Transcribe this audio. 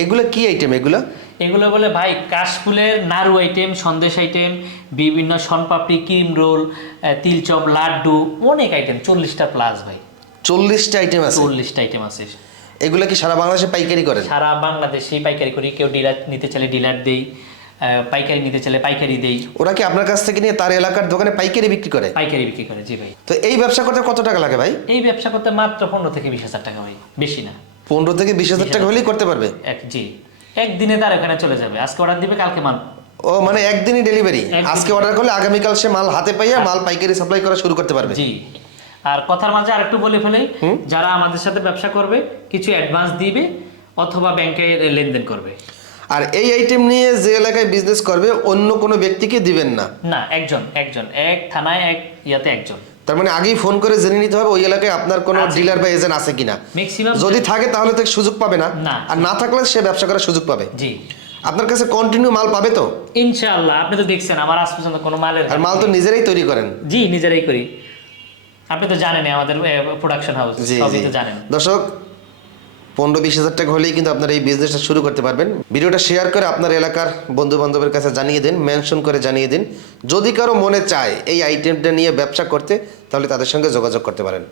এগুলো কি আইটেম এগুলো? এগুলো বলে ভাই কাশফুলের নাড়ু আইটেম, সন্দেশ আইটেম, বিভিন্ন শনপাপড়ি, ক্রিম রোল, তিলচপ, লাড্ডু, অনেক আইটেম, 40টা প্লাস ভাই। 40টা আইটেম আছে? 40টা আইটেম আছে। এগুলো কি সারা বাংলাদেশে পাইকারি করেন? সারা বাংলাদেশেই পাইকারি করি, কেউ ডিলার নিতে চাইলে ডিলার দেই, পাইকারি নিতে চাইলে পাইকারি দেই। ওরা কি আপনার কাছ থেকে নিয়ে তার এলাকার দোকানে পাইকারি বিক্রি করে? পাইকারি বিক্রি করে, জি ভাই। তো এই ব্যবসা করতে কত টাকা লাগে ভাই? এই ব্যবসা করতে মাত্র 15 থেকে 20,000 টাকা ভাই, বেশি না। 15 থেকে 20,000 টাকা হলেই করতে পারবে? জি, একদিনে তার এখানে চলে যাবে। আজকে অর্ডার দিবে, কালকে মাল। ও মানে একদিনই ডেলিভারি? আজকে অর্ডার করলে আগামীকাল সে মাল হাতে পাইয়া মাল পাইকারি সাপ্লাই করা শুরু করতে পারবে? জি। আর কথার মাঝে আরেকটু বলে ফেলেই, যারা আমাদের সাথে ব্যবসা করবে কিছু অ্যাডভান্স দিবে অথবা ব্যাংকে লেনদেন করবে। আর এই আইটেম নিয়ে যে এলাকায় বিজনেস করবে অন্য কোনো ব্যক্তিকে দিবেন না? না, একজন, এক থানায় এক ইয়াতে একজন। তার মানে আগেই ফোন করে জেনে নিতে হবে ওই এলাকায় আপনার কোনো ডিলার বা এজেন্ট আছে কিনা। ম্যাক্সিমাম যদি থাকে তাহলে তো সুযোগ পাবে না, না। আর না থাকলে সে ব্যবসা করার সুযোগ পাবে। জি, আপনার কাছে কন্টিনিউ মাল পাবে তো? ইনশাআল্লাহ। আপনি তো দেখছেন আমার আজ পর্যন্ত কোনো মালের, আর মাল তো নিজেরাই তৈরি করেন? জি, নিজেরাই করি। আপনি তো জানেন আমাদের প্রোডাকশন হাউস, সবই তো জানেন। দর্শক, 15-20,000 টাকা হলেই কিন্তু আপনারা এই বিজনেসটা শুরু করতে পারবেন। ভিডিওটা শেয়ার করে আপনার এলাকার বন্ধু বান্ধবের কাছে জানিয়ে দিন, মেনশন করে জানিয়ে দিন। যদি কারো মনে চায় এই আইটেমটা নিয়ে ব্যবসা করতে, তাহলে তাদের সঙ্গে যোগাযোগ করতে পারেন।